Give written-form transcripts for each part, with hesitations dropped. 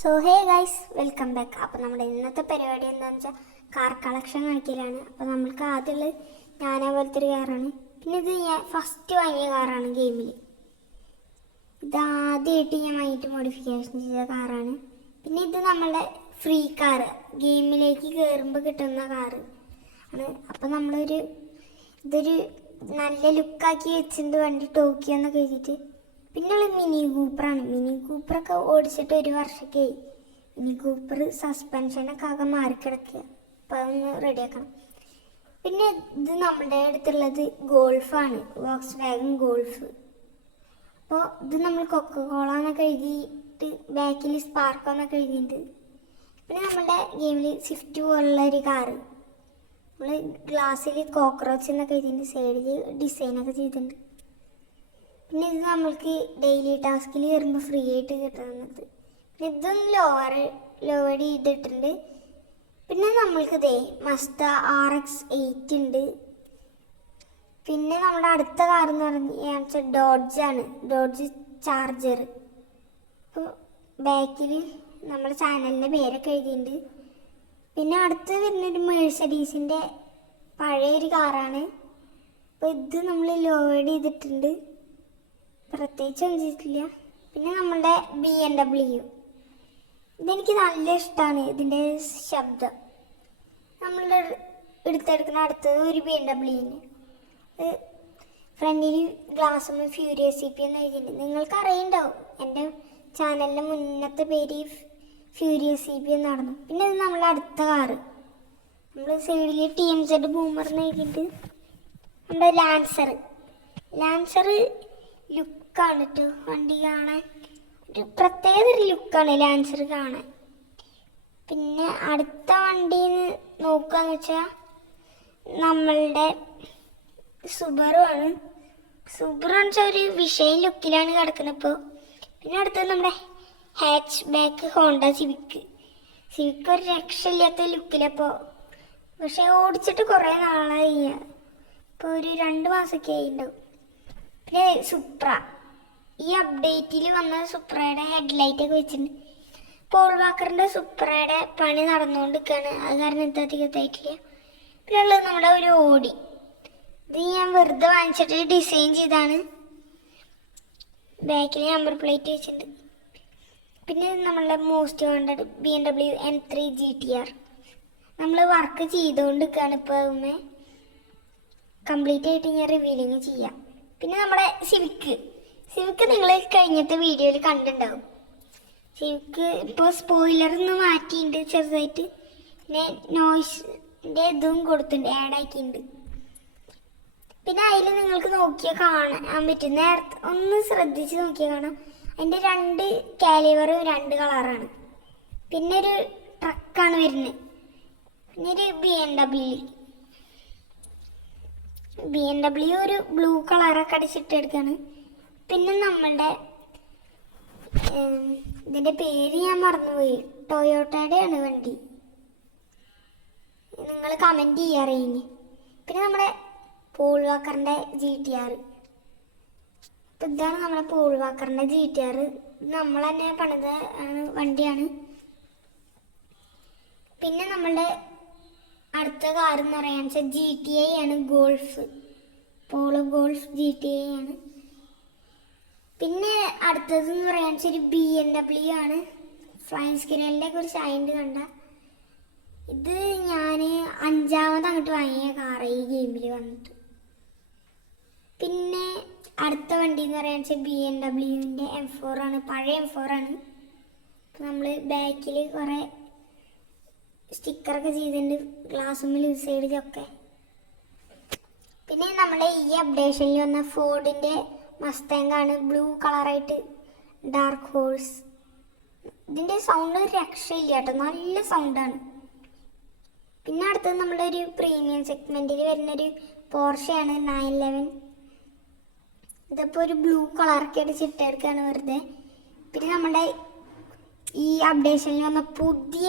So hey guys, welcome back. അപ്പോൾ നമ്മുടെ ഇന്നത്തെ പരിപാടി എന്താണെന്ന് വെച്ചാൽ കാർ കളക്ഷൻ കാണിക്കലാണ്. അപ്പോൾ നമ്മൾക്ക് ആദ്യമുള്ള ഞാനാ പോലത്തെ ഒരു കാറാണ്. പിന്നെ ഇത് ഞാൻ ഫസ്റ്റ് വാങ്ങിയ കാറാണ് ഗെയിമിൽ. ഇത് ആദ്യമായിട്ട് ഞാൻ വാങ്ങിയിട്ട് മോഡിഫിക്കേഷൻ ചെയ്ത കാറാണ്. പിന്നെ ഇത് നമ്മളുടെ ഫ്രീ കാറ്, ഗെയിമിലേക്ക് കയറുമ്പോൾ കിട്ടുന്ന കാറ് ആണ്. അപ്പോൾ ഇതൊരു നല്ല ലുക്കാക്കി വെച്ചിട്ടുണ്ട് വണ്ടി, ടോക്കിയോ എന്നൊക്കെ എഴുതിയിട്ട്. പിന്നെ മിനി കൂപ്പറാണ്. മിനി കൂപ്പറൊക്കെ ഓടിച്ചിട്ട് 1 വർഷമൊക്കെ ആയി. മിനി കൂപ്പർ സസ്പെൻഷനൊക്കെ ആകെ മാറിക്കിടക്കുക. അപ്പോൾ അതൊന്ന് റെഡിയാക്കണം. പിന്നെ ഇത് നമ്മുടെ അടുത്തുള്ളത് ഗോൾഫാണ്, വോക്സ് വാഗൺ ഗോൾഫ്. അപ്പോൾ ഇത് നമ്മൾ കൊക്കക്കോള എന്നൊക്കെ എഴുതിയിട്ട് ബാക്കിൽ സ്പാർക്കോ എന്നൊക്കെ എഴുതിയിട്ടുണ്ട്. പിന്നെ നമ്മുടെ ഗെയിമിൽ സ്വിഫ്റ്റ് പോലുള്ള ഒരു കാറ്, നമ്മൾ ഗ്ലാസ്സിൽ കോക്രോച്ച് എന്നൊക്കെ എഴുതിയിട്ടുണ്ട്, സൈഡിൽ ഡിസൈനൊക്കെ ചെയ്തിട്ടുണ്ട്. പിന്നെ ഇത് നമ്മൾക്ക് ഡെയിലി ടാസ്കിൽ കയറുമ്പോൾ ഫ്രീ ആയിട്ട് കിട്ടുന്നത്. പിന്നെ ഇതൊന്ന് ലോഡ് ചെയ്തിട്ടുണ്ട്. പിന്നെ നമ്മൾക്ക് മസ്ത RX-8 ഉണ്ട്. പിന്നെ നമ്മുടെ അടുത്ത കാർ എന്ന് പറഞ്ഞാൽ ഡോഡ്ജാണ്, ഡോഡ്ജ് ചാർജർ. അപ്പോൾ ബാക്കിൽ നമ്മുടെ ചാനലിൻ്റെ പേരൊക്കെ എഴുതിയിട്ടുണ്ട്. പിന്നെ അടുത്ത് വരുന്നൊരു മെഴ്സഡീസിൻ്റെ പഴയൊരു കാറാണ്. അപ്പോൾ ഇത് നമ്മൾ ലോഡ് ചെയ്തിട്ടുണ്ട്, പ്രത്യേകിച്ചൊന്നും ചെയ്തിട്ടില്ല. പിന്നെ നമ്മളുടെ BMW, ഇതെനിക്ക് നല്ല ഇഷ്ടമാണ് ഇതിൻ്റെ ശബ്ദം. നമ്മളുടെ എടുത്തെടുക്കുന്ന അടുത്തത് ഒരു BMW. ഫ്രണ്ടിൽ ഗ്ലാസ്സും ഫ്യൂരിയസ് CP എന്ന് എഴുതിയിട്ടുണ്ട്. നിങ്ങൾക്ക് അറിയുന്നുണ്ടാവും, എൻ്റെ ചാനലിൻ്റെ മുന്നത്തെ പേര് ഫ്യൂരിയസ് CP എന്നായിരുന്നു. പിന്നെ ഇത് നമ്മളുടെ അടുത്ത കാറ്, നമ്മൾ സൈഡിൽ TMZ ബൂമർ എന്ന് എഴുതിയിട്ട് നമ്മുടെ ലാൻസർ ലുക്കാണ് കേട്ടോ. വണ്ടി കാണാൻ ഒരു പ്രത്യേക ഒരു ലുക്കാണ് ലാൻസർ കാണാൻ. പിന്നെ അടുത്ത വണ്ടി നോക്കുകയെന്ന് വെച്ചാൽ നമ്മളുടെ സുബറു ആണ്. സുബറു എന്ന് വെച്ചാൽ ഒരു വിഷയം ലുക്കിലാണ് കിടക്കുന്നത് ഇപ്പോൾ. പിന്നെ അടുത്തത് നമ്മുടെ ഹാച്ച് ബാക്ക് ഹോണ്ട സിവിക്ക് ഒരു രക്ഷയില്ലാത്ത ലുക്കിലപ്പോൾ. പക്ഷെ ഓടിച്ചിട്ട് കുറേ നാളായി, ഇപ്പോൾ ഒരു 2 മാസമൊക്കെ ആയിട്ടുണ്ടാവും. പിന്നെ സുപ്ര, ഈ അപ്ഡേറ്റിൽ വന്ന സുപ്രയുടെ ഹെഡ്ലൈറ്റൊക്കെ വെച്ചിട്ടുണ്ട്. പോൾ വാക്കറിൻ്റെ സുപ്രയുടെ പണി നടന്നുകൊണ്ടിരിക്കുകയാണ്, അത് കാരണം ഇതായിട്ടില്ല. പിന്നെ ഉള്ളത് നമ്മുടെ ഒരു ഓടി, ഇത് ഞാൻ വെറുതെ വാങ്ങിച്ചിട്ട് ഡിസൈൻ ചെയ്താണ്. ബാക്കിൽ നമ്പർ പ്ലേറ്റ് വെച്ചിട്ടുണ്ട്. പിന്നെ നമ്മളുടെ most wanted BMW M3 GTR, നമ്മൾ വർക്ക് ചെയ്തുകൊണ്ടിരിക്കുകയാണ്. ഇപ്പോൾ കംപ്ലീറ്റ് ആയിട്ട് ഞാൻ റിവീലിങ് ചെയ്യാം. പിന്നെ നമ്മുടെ സിവിക്ക് നിങ്ങൾ കഴിഞ്ഞത്തെ വീഡിയോയിൽ കണ്ടിട്ടുണ്ടാവും. സിവിക്ക് ഇപ്പോൾ സ്പോയിലറൊന്ന് മാറ്റിയിട്ടുണ്ട് ചെറുതായിട്ട്. പിന്നെ നോയ്സിൻ്റെ ഇതും കൊടുത്തിട്ടുണ്ട്, ആഡ് ആക്കിയിട്ടുണ്ട്. പിന്നെ അതിൽ നിങ്ങൾക്ക് നോക്കിയാൽ കാണാൻ പറ്റും, നേരത്തെ ഒന്ന് ശ്രദ്ധിച്ച് നോക്കിയാൽ കാണാം, അതിൻ്റെ 2 കാലിബറും 2 കളറാണ്. പിന്നെ ഒരു ട്രക്കാണ് വരുന്നത്. പിന്നെ ഒരു BMW ഒരു ബ്ലൂ കളറൊക്കെ അടിച്ചിട്ട് എടുക്കുകയാണ്. പിന്നെ നമ്മളുടെ ഇതിൻ്റെ പേര് ഞാൻ മറന്നുപോയി, ടൊയോട്ടയുടെയാണ് വണ്ടി, നിങ്ങൾ കമൻറ്റ് ചെയ്യാറിയിന്. പിന്നെ നമ്മുടെ പോൾ വാക്കറിൻ്റെ GTR, ഇപ്പം ഇതാണ് നമ്മുടെ പോൾ വാക്കറിൻ്റെ GTR. നമ്മൾ തന്നെ പണിത വണ്ടിയാണ്. പിന്നെ നമ്മളുടെ അടുത്ത കാർ എന്ന് പറയാന്ന് വെച്ചാൽ GTA ആണ്, ഗോൾഫ്, പോളോ ഗോൾഫ് GTA ആണ്. പിന്നെ അടുത്തതെന്ന് പറയാന്ന് വെച്ചാൽ ഒരു BMW ആണ്, ഫ്ലൈങ് സ്ക്രീനിൻ്റെ കുറിച്ച് അതിൻ്റെ കണ്ട. ഇത് ഞാൻ 5ാമത് അങ്ങോട്ട് വാങ്ങിയ കാറ് ഈ ഗെയിമിൽ വന്നിട്ട്. പിന്നെ അടുത്ത വണ്ടി എന്ന് പറയാന്ന് വെച്ചാൽ BMWൻ്റെ M4 ആണ്, പഴയ M4 ആണ്. നമ്മൾ ബാക്കിൽ കുറേ സ്റ്റിക്കറൊക്കെ ചെയ്തിട്ടുണ്ട്, ഗ്ലാസ്സുമ്മിൽ സൈഡിലൊക്കെ. പിന്നെ നമ്മളെ ഈ അപ്ഡേഷനിൽ വന്ന ഫോർഡിൻ്റെ മസ്താങ്കാണ്, ബ്ലൂ കളറായിട്ട് ഡാർക്ക് ഹോഴ്സ്. ഇതിൻ്റെ സൗണ്ട് രക്ഷയില്ല കേട്ടോ, നല്ല സൗണ്ടാണ്. പിന്നെ അടുത്തത് നമ്മുടെ ഒരു പ്രീമിയം സെഗ്മെൻറ്റിൽ വരുന്നൊരു പോർഷയാണ് 911. ഇതിപ്പോൾ ഒരു ബ്ലൂ കളറൊക്കെ അടിച്ചിട്ടെടുക്കുകയാണ് വെറുതെ. പിന്നെ നമ്മുടെ ഈ അപ്ഡേഷനിൽ വന്ന പുതിയ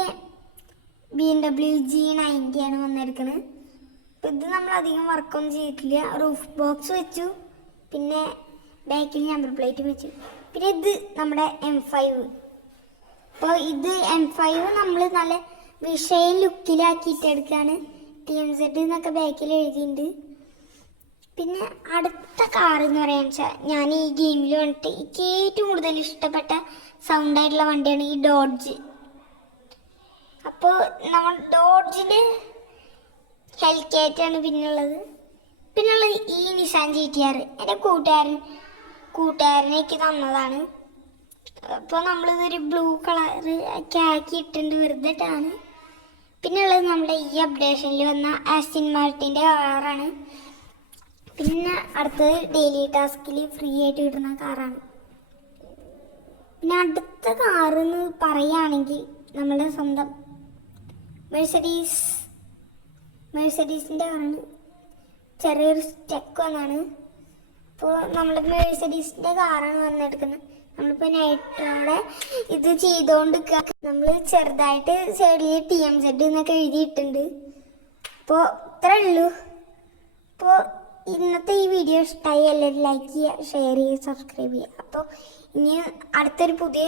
BMW G90 ആണ് വന്നെടുക്കുന്നത്. അപ്പോൾ ഇത് നമ്മൾ അധികം വർക്കൊന്നും ചെയ്തിട്ടില്ല, റൂഫ് ബോക്സ് വെച്ചു, പിന്നെ ബാക്കിൽ നമ്പർ പ്ലേറ്റും വെച്ചു. പിന്നെ ഇത് നമ്മുടെ M5. അപ്പോൾ ഇത് M5 നമ്മൾ നല്ല വിഷയം ലുക്കിലാക്കിയിട്ട് എടുക്കുകയാണ്. TMZ എന്നൊക്കെ ബാക്കിൽ എഴുതിയിട്ടുണ്ട്. പിന്നെ അടുത്ത കാർ എന്ന് പറയാന്ന് വെച്ചാൽ ഞാൻ ഈ ഗെയിമിൽ വന്നിട്ട് എനിക്ക് ഏറ്റവും കൂടുതൽ ഇഷ്ടപ്പെട്ട സൗണ്ടായിട്ടുള്ള വണ്ടിയാണ് ഈ ഡോഡ്ജ്. അപ്പോൾ നമ്മൾ ഡോഡ്ജിൻ്റെ ഹെൽക്കേറ്റാണ് പിന്നുള്ളത് ഈ നിസാൻ GTR എൻ്റെ കൂട്ടുകാരനേക്ക് തന്നതാണ്. അപ്പോൾ നമ്മളിതൊരു ബ്ലൂ കളർ ഒക്കെ ആക്കി ഇട്ടുണ്ട്, വെറുതെ ഇട്ടാണ്. പിന്നുള്ളത് നമ്മുടെ ഈ അപ്ഡേഷനിൽ വന്ന ആസ്റ്റിൻ മാർട്ടിൻ്റെ കാറാണ്. പിന്നെ അടുത്തത് ഡെയിലി ടാസ്കിൽ ഫ്രീ ആയിട്ട് കിട്ടുന്ന കാറാണ്. പിന്നെ അടുത്ത കാറെന്ന് പറയുകയാണെങ്കിൽ നമ്മുടെ സ്വന്തം മെഴ്സഡീസിൻ്റെ കാറാണ്. ചെറിയൊരു സ്റ്റെക്ക് വന്നാണ്. അപ്പോൾ നമ്മൾ മെഴ്സഡീസിൻ്റെ കാറാണ് വന്നെടുക്കുന്നത്. നമ്മളിപ്പോൾ നൈട്രോടെ ഇത് ചെയ്തുകൊണ്ട് നമ്മൾ ചെറുതായിട്ട് സൈഡിൽ TMZ എന്നൊക്കെ എഴുതിയിട്ടുണ്ട്. അപ്പോൾ ഇത്രേ ഉള്ളൂ. അപ്പോൾ ഇന്നത്തെ ഈ വീഡിയോ ഇഷ്ടമായി എല്ലാവരും ലൈക്ക് ചെയ്യുക, ഷെയർ ചെയ്യുക, സബ്സ്ക്രൈബ് ചെയ്യുക. അപ്പോൾ ഇനി അടുത്തൊരു പുതിയ